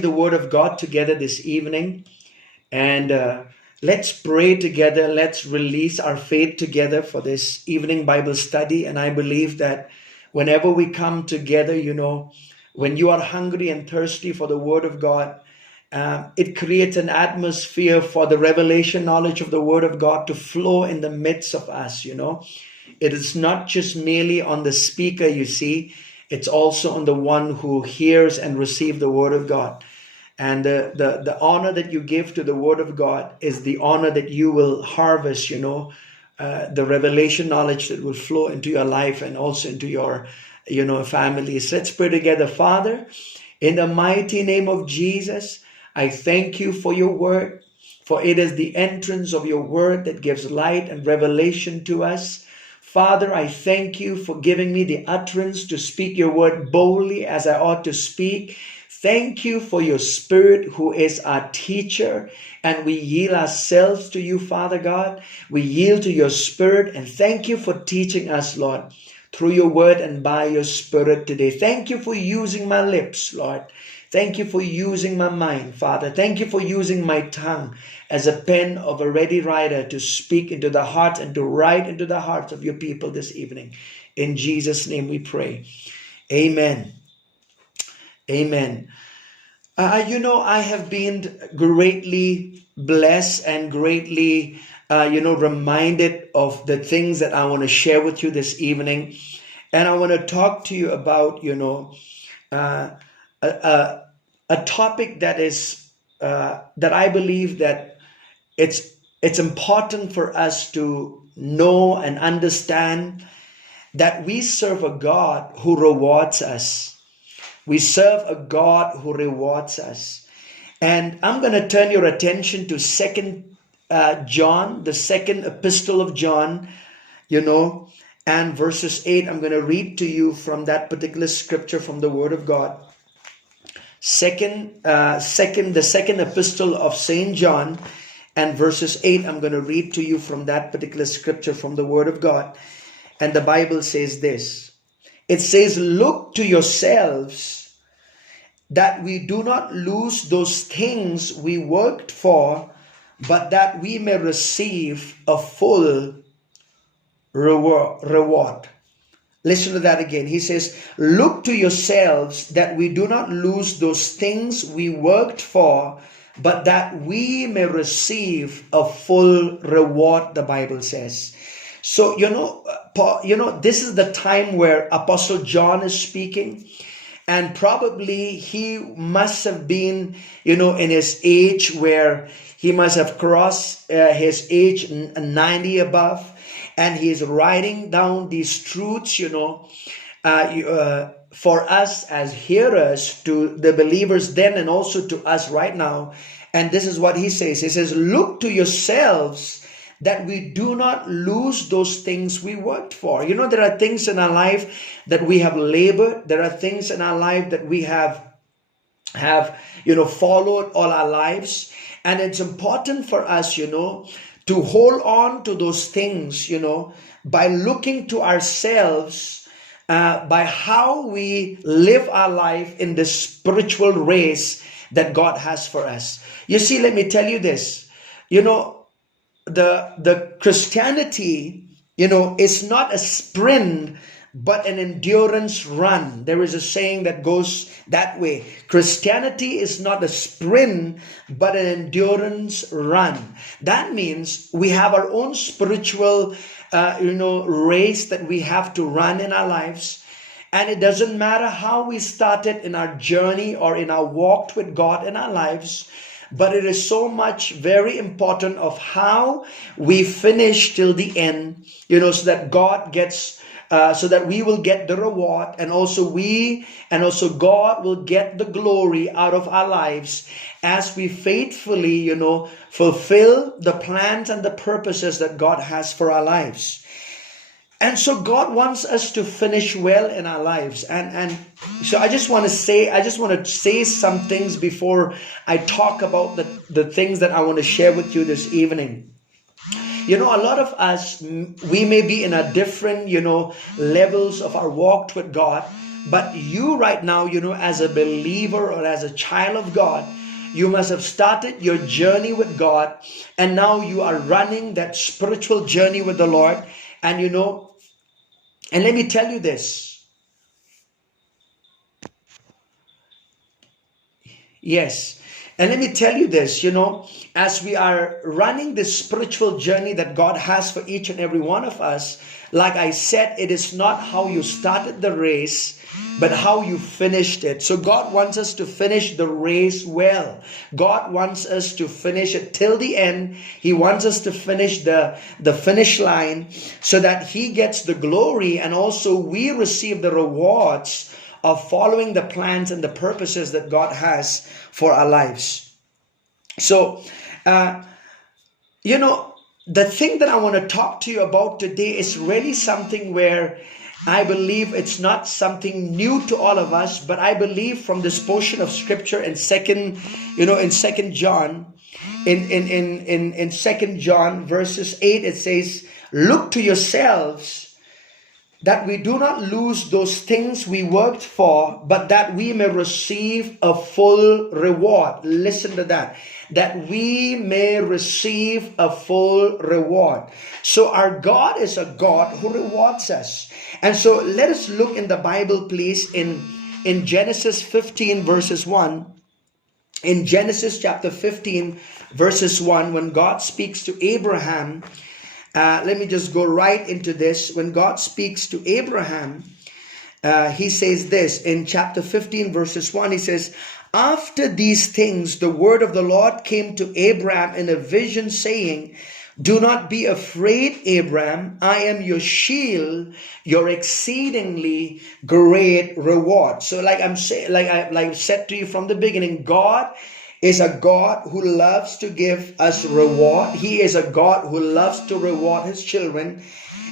study the Word of God together this evening. And let's pray together. Let's release our faith together for this evening Bible study. And I believe that whenever we come together, when you are hungry and thirsty for the Word of God, it creates an atmosphere for the revelation knowledge of the Word of God to flow in the midst of us. It is not just merely on the speaker, you see, it's also on the one who hears and receives the Word of God. And the honor that you give to the Word of God is the honor that you will harvest, the revelation knowledge that will flow into your life and also into your, families. Let's pray together. Father, in the mighty name of Jesus, I thank you for your word, for it is the entrance of your word that gives light and revelation to us. Father, I thank you for giving me the utterance to speak your word boldly as I ought to speak. Thank you for your Spirit who is our teacher, and we yield ourselves to you, Father God. We yield to your Spirit, and thank you for teaching us, Lord, through your word and by your Spirit today. Thank you for using my lips, Lord. Thank you for using my mind, Father. Thank you for using my tongue as a pen of a ready writer to speak into the heart and to write into the hearts of your people this evening. In Jesus' name we pray. Amen. Amen. I have been greatly blessed and greatly, reminded of the things that I want to share with you this evening. And I want to talk to you about, a topic that is that I believe that it's important for us to know and understand that we serve a God who rewards us. We serve a God who rewards us. And I'm going to turn your attention to Second John, the second epistle of John, and verses 8. I'm going to read to you from that particular scripture from the Word of God. The second epistle of Saint John and verses 8. I'm going to read to you from that particular scripture from the Word of God. And the Bible says this. It says, "Look to yourselves that we do not lose those things we worked for, but that we may receive a full reward." Listen to that again. He says, "Look to yourselves that we do not lose those things we worked for, but that we may receive a full reward," the Bible says. So, this is the time where Apostle John is speaking. And probably he must have been, in his age where he must have crossed his age 90 above. And he is writing down these truths, for us as hearers, to the believers then and also to us right now. And this is what he says. He says, "Look to yourselves that we do not lose those things we worked for." There are things in our life that we have labored. There are things in our life that we have followed all our lives. And it's important for us, to hold on to those things, by looking to ourselves, by how we live our life in the spiritual race that God has for us. You see, let me tell you this, the Christianity, is not a sprint, but an endurance run. There is a saying that goes that way. Christianity is not a sprint, but an endurance run. That means we have our own spiritual, race that we have to run in our lives. And it doesn't matter how we started in our journey or in our walk with God in our lives, but it is so much very important of how we finish till the end, so that God gets, so that we will get the reward, and also God will get the glory out of our lives as we faithfully, fulfill the plans and the purposes that God has for our lives. And so God wants us to finish well in our lives. And so I just want to say some things before I talk about the things that I want to share with you this evening. A lot of us, we may be in a different, levels of our walk with God. But you right now, as a believer or as a child of God, you must have started your journey with God, and now you are running that spiritual journey with the Lord. And and let me tell you this. Yes. And let me tell you this, as we are running this spiritual journey that God has for each and every one of us, like I said, it is not how you started the race, but how you finished it. So God wants us to finish the race well. God wants us to finish it till the end. He wants us to finish the finish line so that He gets the glory, and also we receive the rewards of following the plans and the purposes that God has for our lives. So, the thing that I want to talk to you about today is really something where I believe it's not something new to all of us, but I believe from this portion of scripture in Second John, in 2 John verses 8, it says, "Look to yourselves that we do not lose those things we worked for, but that we may receive a full reward." Listen to that. That we may receive a full reward. So our God is a God who rewards us. And so let us look in the Bible, please, in Genesis 15 verses 1. In Genesis chapter 15 verses 1, when God speaks to Abraham, let me just go right into this. When God speaks to Abraham, He says this in chapter 15 verses 1. He says, "After these things, the word of the Lord came to Abraham in a vision, saying, 'Do not be afraid, Abraham. I am your shield, your exceedingly great reward.'" So like I've said to you from the beginning, God is a God who loves to give us reward. He is a God who loves to reward His children.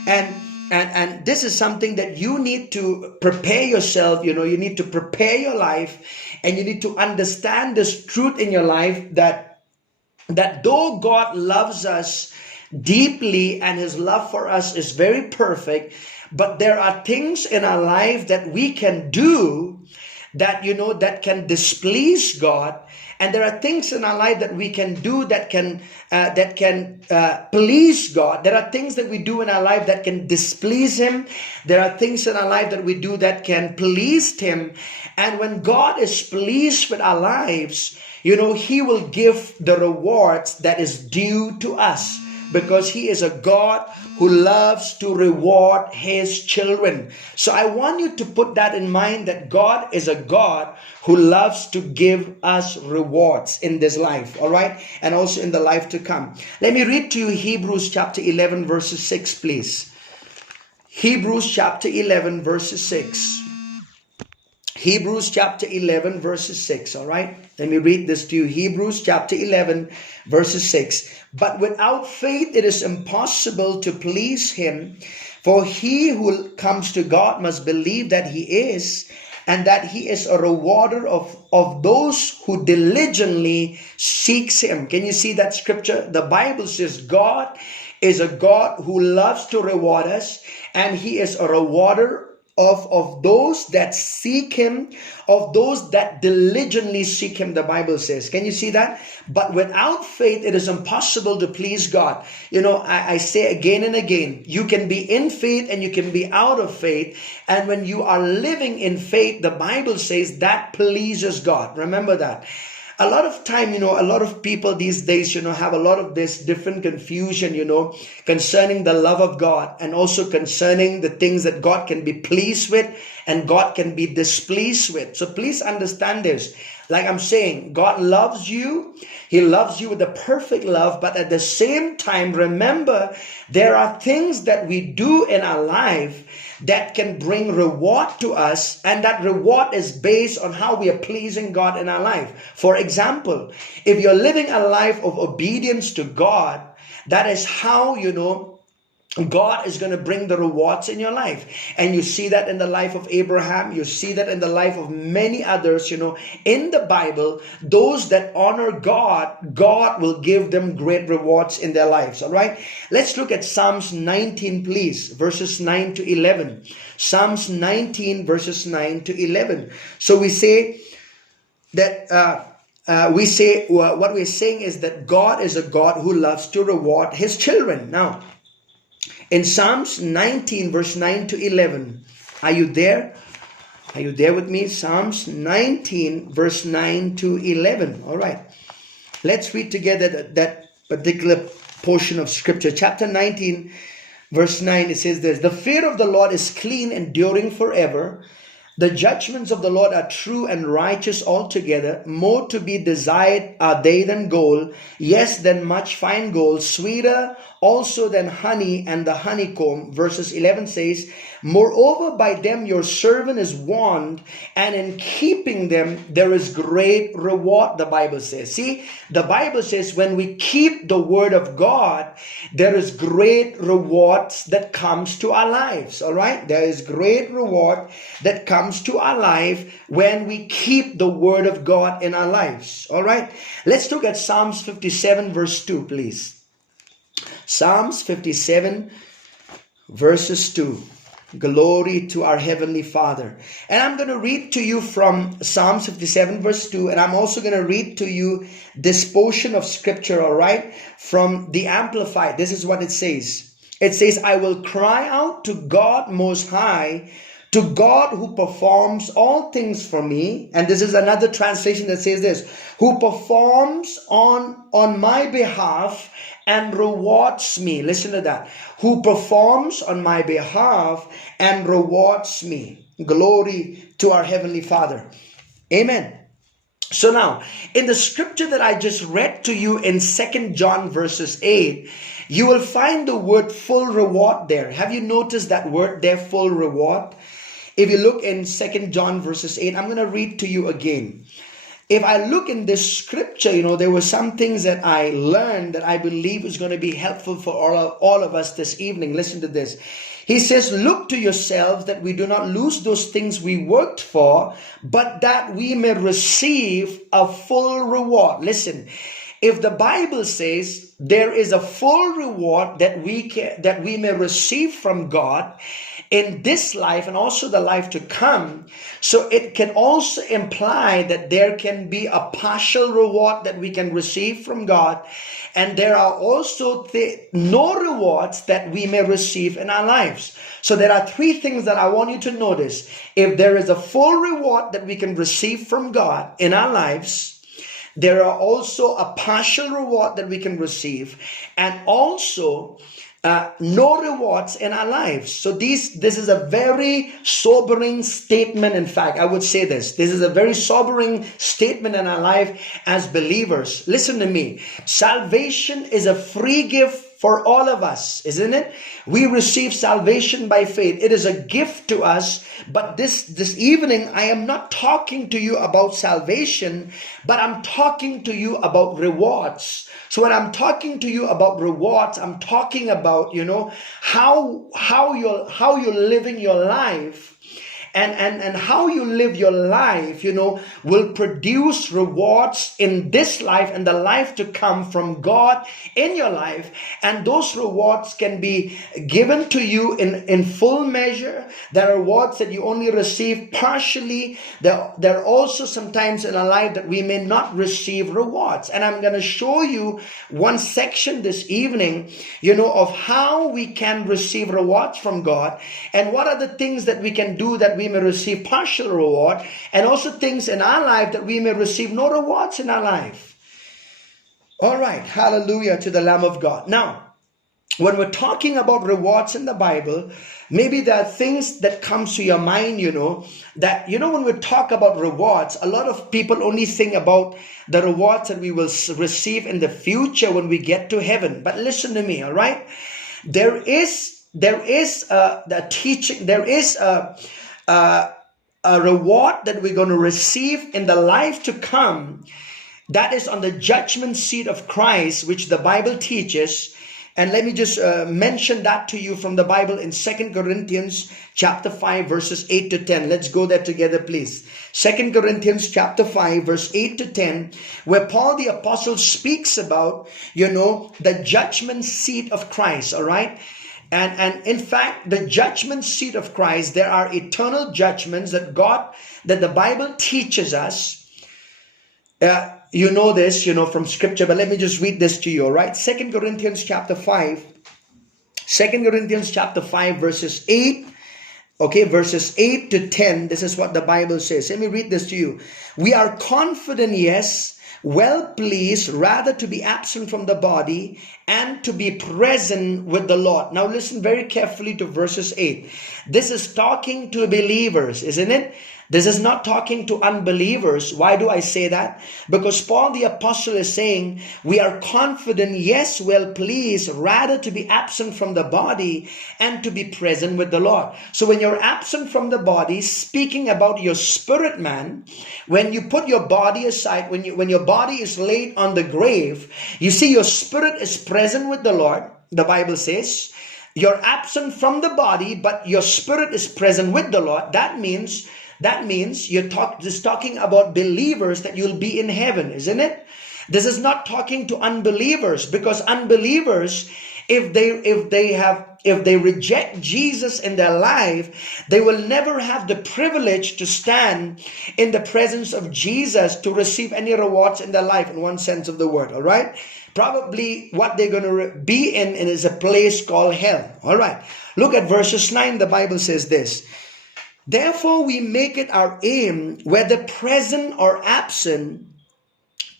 And this is something that you need to prepare yourself. You need to prepare your life, and you need to understand this truth in your life, that though God loves us deeply and His love for us is very perfect, but there are things in our life that we can do that that can displease God. And there are things in our life that we can do that can please God. There are things that we do in our life that can displease Him. There are things in our life that we do that can please Him. And when God is pleased with our lives, He will give the rewards that is due to us, because He is a God who loves to reward His children. So I want you to put that in mind, that God is a God who loves to give us rewards in this life, all right? And also in the life to come. Let me read to you Hebrews chapter 11 verses 6, please. Hebrews chapter 11 verses 6. Hebrews chapter 11 verses 6, all right? Let me read this to you. Hebrews chapter 11 verses 6. "But without faith it is impossible to please Him, for he who comes to God must believe that He is, and that He is a rewarder of those who diligently seeks Him." Can you see that scripture? The Bible says God is a God who loves to reward us, and He is a rewarder of those that seek Him, of those that diligently seek Him, the Bible says. Can you see that? But without faith, it is impossible to please God. I say again and again, you can be in faith and you can be out of faith. And when you are living in faith, the Bible says that pleases God. Remember that. A lot of time, a lot of people these days, have a lot of this different confusion, concerning the love of God, and also concerning the things that God can be pleased with and God can be displeased with. So please understand this. Like I'm saying, God loves you. He loves you with a perfect love. But at the same time, remember, there are things that we do in our life that can bring reward to us, and that reward is based on how we are pleasing God in our life. For example, if you're living a life of obedience to God, that is how God is going to bring the rewards in your life. And you see that in the life of Abraham. You see that in the life of many others, in the Bible. Those that honor God, God will give them great rewards in their lives. All right. Let's look at Psalms 19, please, verses 9 to 11. Psalms 19, verses 9 to 11. So we say that what we're saying is that God is a God who loves to reward his children. Now, in Psalms 19, verse 9 to 11, are you there? Are you there with me? Psalms 19, verse 9 to 11. All right. Let's read together that particular portion of scripture. Chapter 19, verse 9, it says this: "The fear of the Lord is clean, enduring forever. The judgments of the Lord are true and righteous altogether. More to be desired are they than gold, yes, than much fine gold, sweeter also than honey and the honeycomb." Verses 11 says, "Moreover, by them your servant is warned, and in keeping them there is great reward," the Bible says. See, the Bible says when we keep the word of God, there is great rewards that comes to our lives. All right? There is great reward that comes to our life when we keep the word of God in our lives. All right? Let's look at Psalms 57, verse 2, please. Psalms 57, verses 2. Glory to our Heavenly Father. And I'm going to read to you from Psalms 57, verse 2. And I'm also going to read to you this portion of scripture, all right, from the Amplified. This is what it says. It says, "I will cry out to God Most High, to God who performs all things for me." And this is another translation that says this: "Who performs on my behalf and rewards me." Listen to that. "Who performs on my behalf and rewards me." Glory to our Heavenly Father. Amen. So now, in the scripture that I just read to you in 2 John verses 8, you will find the word full reward there. Have you noticed that word there, full reward? If you look in 2 John verses 8, I'm going to read to you again. If I look in this scripture, there were some things that I learned that I believe is going to be helpful for all of us this evening. Listen to this. He says, "Look to yourselves that we do not lose those things we worked for, but that we may receive a full reward." Listen, if the Bible says there is a full reward that we may receive from God in this life and also the life to come, so it can also imply that there can be a partial reward that we can receive from God, and there are also no rewards that we may receive in our lives. So there are three things that I want you to notice. If there is a full reward that we can receive from God in our lives, there are also a partial reward that we can receive, and also no rewards in our lives. So this is a very sobering statement. In fact, I would say this is a very sobering statement in our life as believers. Listen to me. Salvation is a free gift for all of us, isn't it? We receive salvation by faith. It is a gift to us. But this evening, I am not talking to you about salvation, but I'm talking to you about rewards. So when I'm talking to you about rewards, I'm talking about, how you're living your life. And how you live your life, will produce rewards in this life and the life to come from God in your life. And those rewards can be given to you in full measure. There are rewards that you only receive partially. There are also sometimes in our life that we may not receive rewards. And I'm going to show you one section this evening, of how we can receive rewards from God, and what are the things that we can do that we may receive partial reward, and also things in our life that we may receive no rewards in our life. All right, hallelujah to the Lamb of God. Now, when we're talking about rewards in the Bible, maybe there are things that comes to your mind, that, when we talk about rewards, a lot of people only think about the rewards that we will receive in the future when we get to heaven. But listen to me, all right? There is the teaching, there is a reward that we're going to receive in the life to come, that is on the judgment seat of Christ, which the Bible teaches. And let me just mention that to you from the Bible in 2 Corinthians chapter 5 verses 8 to 10. Let's go there together, please. 2 Corinthians chapter 5 verse 8 to 10, where Paul the apostle speaks about, the judgment seat of Christ, all right? And in fact, the judgment seat of Christ, there are eternal judgments that the Bible teaches us. You know this, from scripture, but let me just read this to you, all right? 2 Corinthians chapter 5 verses 8, okay, verses 8 to 10. This is what the Bible says. Let me read this to you. We are confident, yes, well pleased, rather to be absent from the body and to be present with the Lord. Now listen very carefully to verses 8. This is talking to believers, isn't it? This is not talking to unbelievers. Why do I say that? Because Paul the apostle is saying, we are confident, yes, well pleased, rather to be absent from the body and to be present with the Lord. So when you're absent from the body, speaking about your spirit man, when you put your body aside, when your body is laid on the grave, you see your spirit is present with the Lord, the Bible says. You're absent from the body, but your spirit is present with the Lord. That means you're just talking about believers, that you'll be in heaven, isn't it? This is not talking to unbelievers, because unbelievers, if they reject Jesus in their life, they will never have the privilege to stand in the presence of Jesus to receive any rewards in their life, in one sense of the word, all right? Probably what they're going to be in is a place called hell, all right? Look at verses 9. The Bible says this. Therefore, we make it our aim, whether present or absent,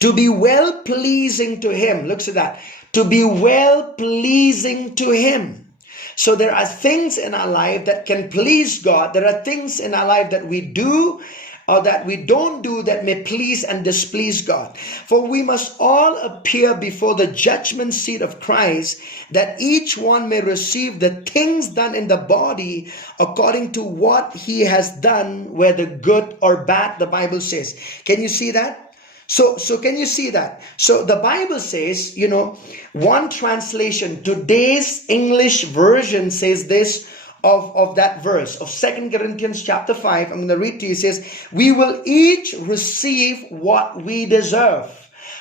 to be well pleasing to Him. Look at that. To be well pleasing to Him. So there are things in our life that can please God. There are things in our life that we do or that we don't do that may please and displease God. For we must all appear before the judgment seat of Christ, that each one may receive the things done in the body according to what he has done, whether good or bad, the Bible says. Can you see that? So can you see that? So the Bible says, one translation, today's English version says this, of that verse of 2 Corinthians chapter 5. I'm going to read to you. It says, we will each receive what we deserve.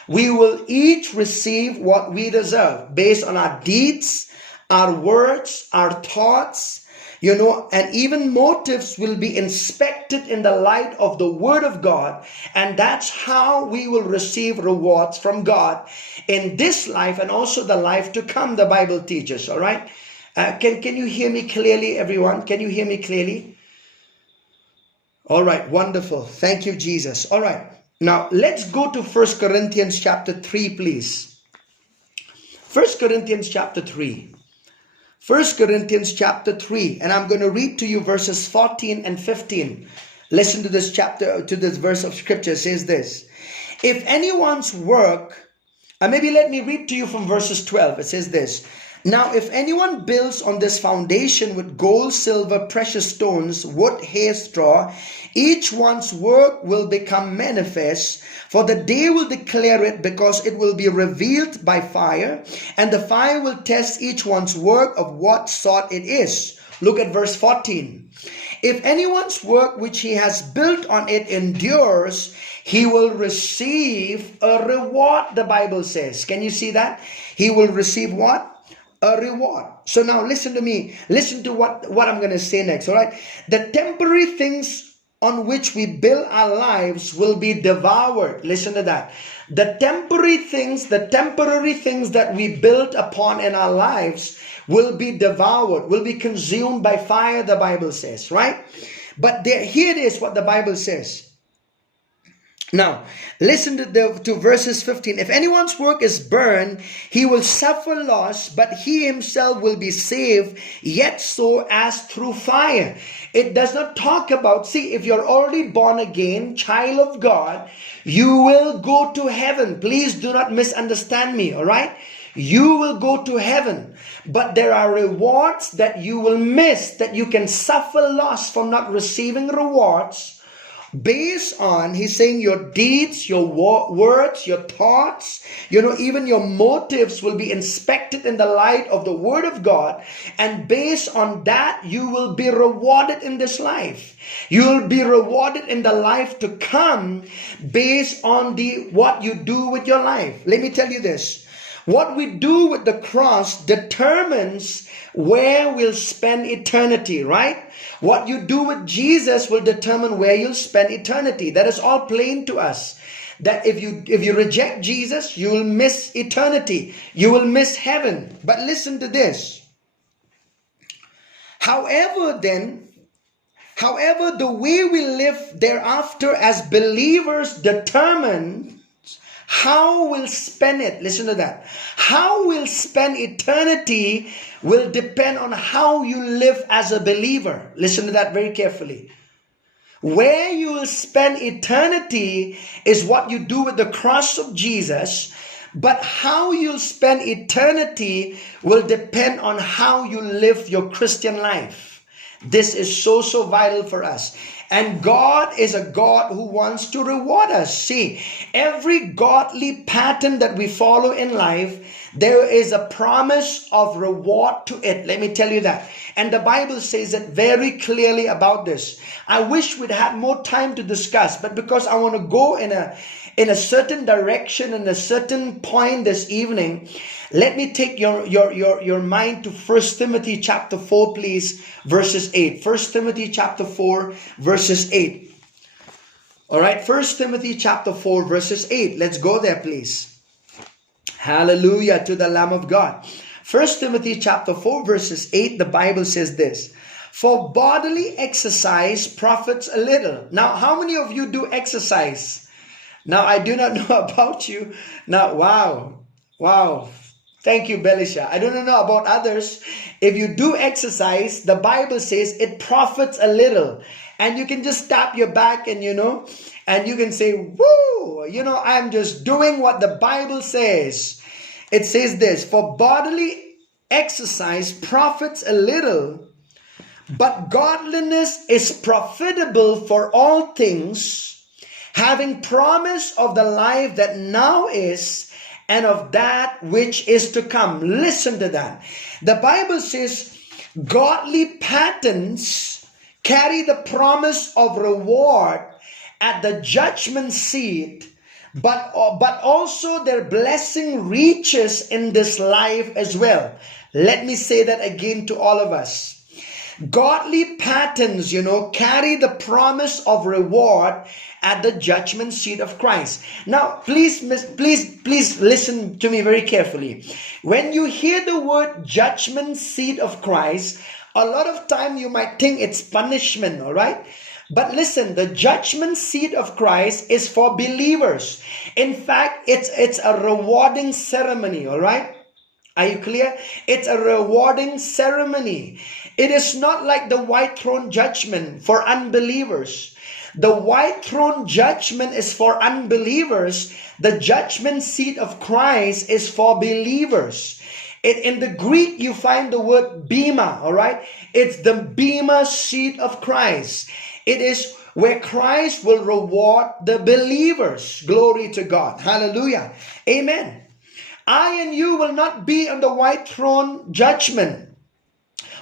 We will each receive what we deserve based on our deeds, our words, our thoughts, and even motives will be inspected in the light of the Word of God. And that's how we will receive rewards from God in this life and also the life to come, the Bible teaches, all right? Can you hear me clearly, everyone? Can you hear me clearly? All right, wonderful. Thank you, Jesus. All right, now let's go to 1 Corinthians chapter 3, please. 1 Corinthians chapter 3. 1 Corinthians chapter 3, and I'm going to read to you verses 14 and 15. Listen to this verse of scripture. It says this. If anyone's work, maybe let me read to you from verses 12. It says this. Now, if anyone builds on this foundation with gold, silver, precious stones, wood, hay, straw, each one's work will become manifest, for the day will declare it, because it will be revealed by fire, and the fire will test each one's work of what sort it is. Look at verse 14. If anyone's work which he has built on it endures, he will receive a reward, the Bible says. Can you see that? He will receive what? A reward. So now listen to me. Listen to what I'm going to say next, all right? The temporary things on which we build our lives will be devoured. Listen to that. The temporary things that we build upon in our lives will be devoured, will be consumed by fire, the Bible says, right? But here it is what the Bible says. Now, listen to verses 15. If anyone's work is burned, he will suffer loss, but he himself will be saved, yet so as through fire. It does not talk about, if you're already born again, child of God, you will go to heaven. Please do not misunderstand me, all right? You will go to heaven, but there are rewards that you will miss, that you can suffer loss from not receiving rewards Based on, he's saying, your deeds, your words, your thoughts, even your motives will be inspected in the light of the Word of God. And based on that, you will be rewarded in this life. You will be rewarded in the life to come based on what you do with your life. Let me tell you this. What we do with the cross determines where we'll spend eternity, right? What you do with Jesus will determine where you'll spend eternity. That is all plain to us. That if you reject Jesus, you will miss eternity. You will miss heaven. But listen to this. However, the way we live thereafter as believers determines how we'll spend it. Listen to that. How we'll spend eternity will depend on how you live as a believer. Listen to that very carefully. Where you will spend eternity is what you do with the cross of Jesus, but how you'll spend eternity will depend on how you live your Christian life. This is so vital for us. And God is a God who wants to reward us. See, every godly pattern that we follow in life, there is a promise of reward to it. Let me tell you that. And the Bible says it very clearly about this. I wish we'd had more time to discuss, but because I want to go in a certain direction, in a certain point this evening, let me take your mind to 1 Timothy chapter 4, please, verses 8. 1 Timothy chapter 4, verses 8. All right, 1 Timothy chapter 4, verses 8. Let's go there, please. Hallelujah to the Lamb of God. 1 Timothy chapter 4, verses 8, the Bible says this. For bodily exercise profits a little. Now, how many of you do exercise? Now, I do not know about you. Now, wow. Thank you, Belisha. I don't know about others. If you do exercise, the Bible says it profits a little. And you can just tap your back and you can say, woo, I'm just doing what the Bible says. It says this, for bodily exercise profits a little, but godliness is profitable for all things, having promise of the life that now is and of that which is to come. Listen to that. The Bible says godly patterns carry the promise of reward at the judgment seat, but also their blessing reaches in this life as well. Let me say that again to all of us. Godly patterns, carry the promise of reward at the judgment seat of Christ. Now, please listen to me very carefully. When you hear the word judgment seat of Christ, a lot of time you might think it's punishment, all right? But listen, the judgment seat of Christ is for believers. In fact, it's a rewarding ceremony, all right? Are you clear? It's a rewarding ceremony. It is not like the white throne judgment for unbelievers. The white throne judgment is for unbelievers. The judgment seat of Christ is for believers. In the Greek, you find the word bema, all right? It's the bema seat of Christ. It is where Christ will reward the believers. Glory to God. Hallelujah. Amen. I and you will not be on the white throne judgment.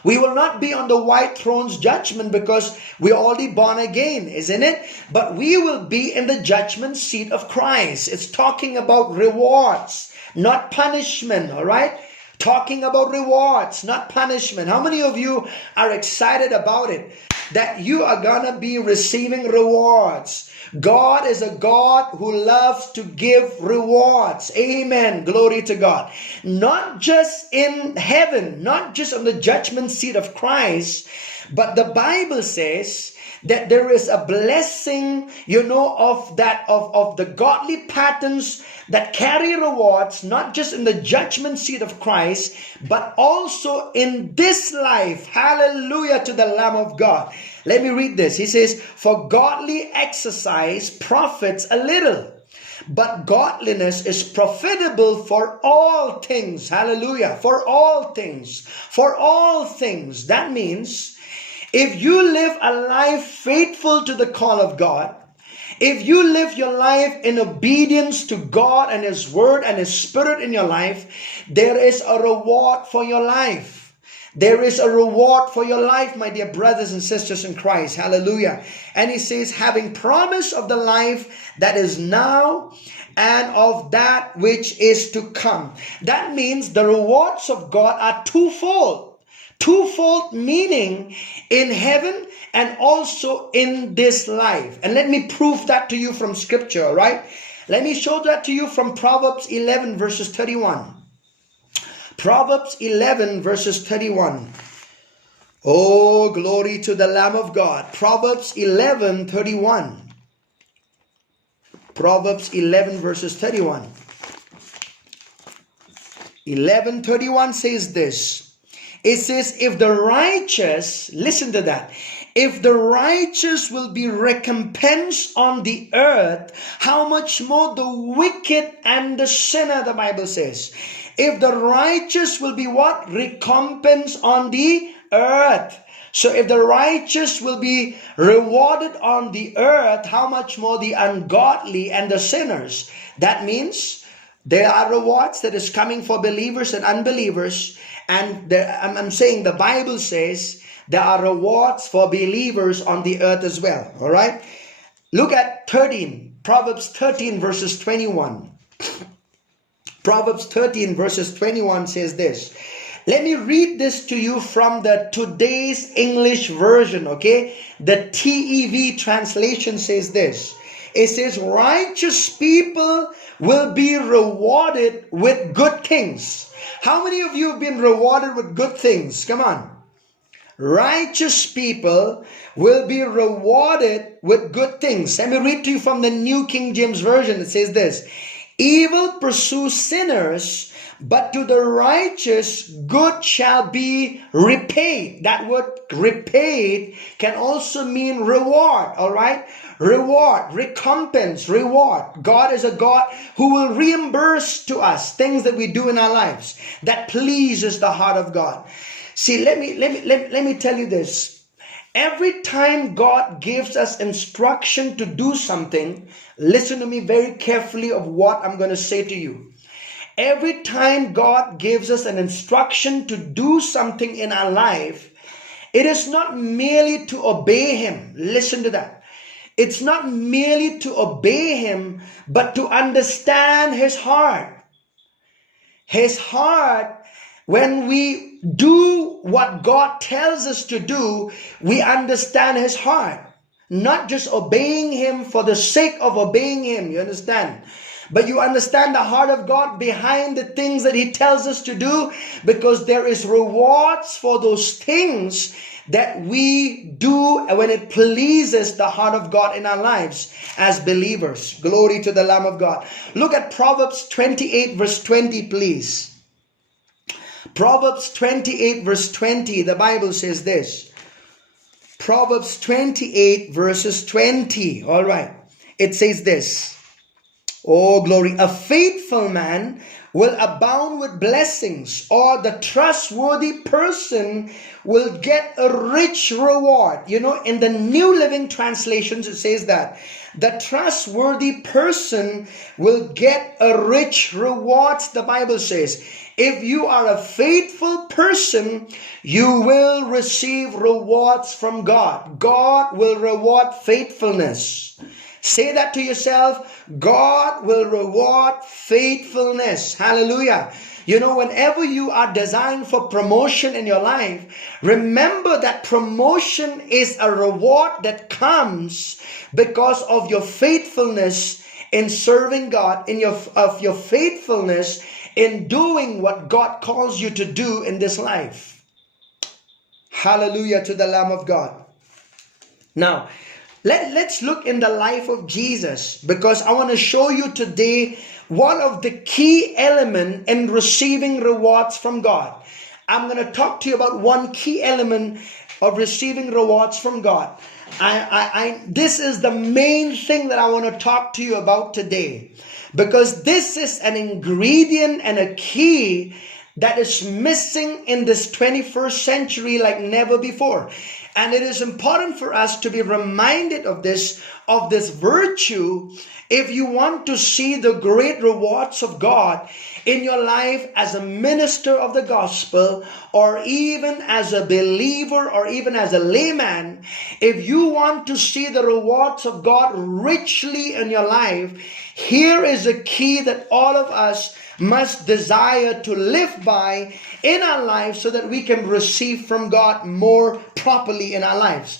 We will not be on the white throne's judgment because we're already born again, isn't it? But we will be in the judgment seat of Christ. It's talking about rewards, not punishment, all right? Talking about rewards, not punishment. How many of you are excited about it? That you are gonna be receiving rewards. God is a God who loves to give rewards. Amen. Glory to God. Not just in heaven, not just on the judgment seat of Christ, but the Bible says that there is a blessing, of the godly patterns that carry rewards, not just in the judgment seat of Christ, but also in this life. Hallelujah to the Lamb of God. Let me read this. He says, for godly exercise profits a little, but godliness is profitable for all things. Hallelujah. For all things. For all things. That means If you live a life faithful to the call of God, if you live your life in obedience to God and His Word and His Spirit in your life, there is a reward for your life. There is a reward for your life, my dear brothers and sisters in Christ. Hallelujah. And he says, having promise of the life that is now and of that which is to come. That means the rewards of God are twofold. Twofold meaning in heaven and also in this life. And let me prove that to you from scripture, right? Let me show that to you from Proverbs 11 verses 31. Proverbs 11 verses 31. Oh, glory to the Lamb of God. Proverbs 11, 31. Proverbs 11 verses 31. 11:31 says this. It says, if the righteous, listen to that, if the righteous will be recompensed on the earth, how much more the wicked and the sinner, the Bible says. If the righteous will be what? Recompensed on the earth. So if the righteous will be rewarded on the earth, how much more the ungodly and the sinners? That means there are rewards that is coming for believers and unbelievers. And I'm saying the Bible says there are rewards for believers on the earth as well. All right. Look at 13, Proverbs 13 verses 21. Proverbs 13 verses 21 says this. Let me read this to you from the today's English version, okay? The TEV translation says this. It says, righteous people will be rewarded with good things. How many of you have been rewarded with good things? Come on. Righteous people will be rewarded with good things. Let me read to you from the New King James Version. It says this. Evil pursues sinners, but to the righteous good shall be repaid. That word repaid can also mean reward, all right? Reward, recompense, reward. God is a God who will reimburse to us things that we do in our lives that pleases the heart of God. See, let me tell you this. Every time God gives us instruction to do something, listen to me very carefully of what I'm going to say to you. Every time God gives us an instruction to do something in our life, it is not merely to obey Him. Listen to that. It's not merely to obey Him, but to understand His heart. His heart, when we do what God tells us to do, we understand His heart. Not just obeying Him for the sake of obeying Him, you understand? But you understand the heart of God behind the things that He tells us to do, because there is rewards for those things that we do when it pleases the heart of God in our lives as believers. Glory to the Lamb of God. Look at Proverbs 28 verse 20, please. Proverbs 28 verse 20, the Bible says this. Proverbs 28 verses 20. All right. It says this. Oh, glory. A faithful man will abound with blessings, or the trustworthy person will get a rich reward. You know, in the New Living Translations, it says that the trustworthy person will get a rich reward. The Bible says, if you are a faithful person, you will receive rewards from God. God will reward faithfulness. Say that to yourself. God will reward faithfulness. Hallelujah. You know, whenever you are designed for promotion in your life, remember that promotion is a reward that comes because of your faithfulness in serving God, of your faithfulness in doing what God calls you to do in this life. Hallelujah to the Lamb of God. Now, let's look in the life of Jesus, because I want to show you today one of the key elements in receiving rewards from God. I'm going to talk to you about one key element of receiving rewards from God. This is the main thing that I want to talk to you about today, because this is an ingredient and a key that is missing in this 21st century like never before. And it is important for us to be reminded of this virtue if you want to see the great rewards of God in your life as a minister of the gospel, or even as a believer, or even as a layman. If you want to see the rewards of God richly in your life, here is a key that all of us must desire to live by in our lives so that we can receive from God more properly in our lives.